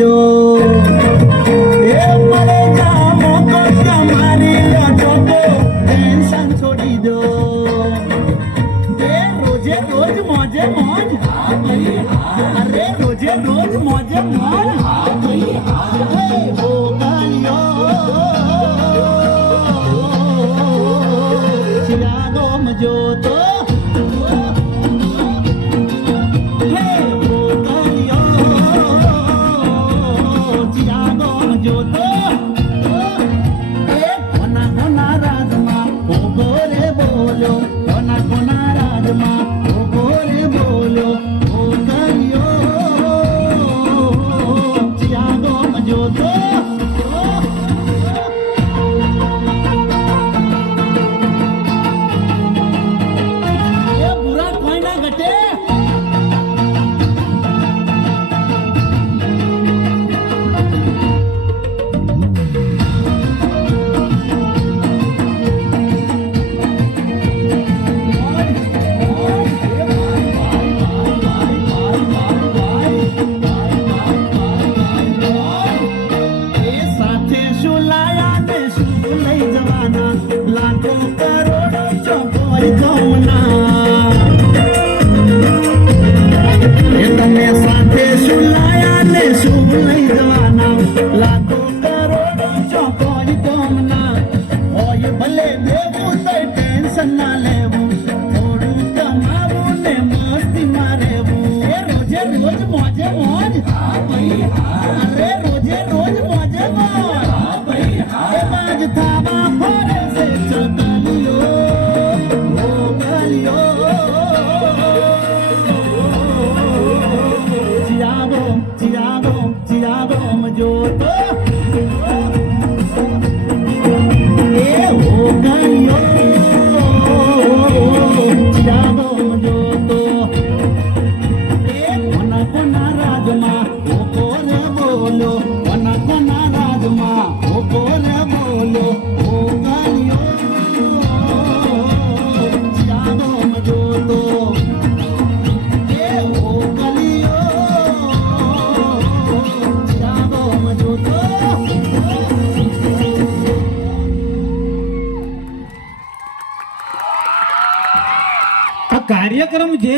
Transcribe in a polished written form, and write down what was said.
દો એ મળે જા મોકો તમારી લો તો ટેન્શન છોડી દો એ રોજે રોજ મોજે મોજ અરે રોજે રોજ મોજે મોજ હો ગયો ચિરાગો મજો તો લાખો કરોડો ચોકોય ગમના એ તમે સાથે શું લાયા ને શું લઈ જવાના લાખો કરોડો ચોકોય ગમના હોય ભલે દેવું તો ટેન્શન ના લેવું થોડું કમાવું ને મસ્તીમાં રહેવું એ રોજે રોજ મોજે મોજ અરે રોજે રોજ મોજે મોજ એ બાજ થાવા ફરે કાર્યક્રમ જે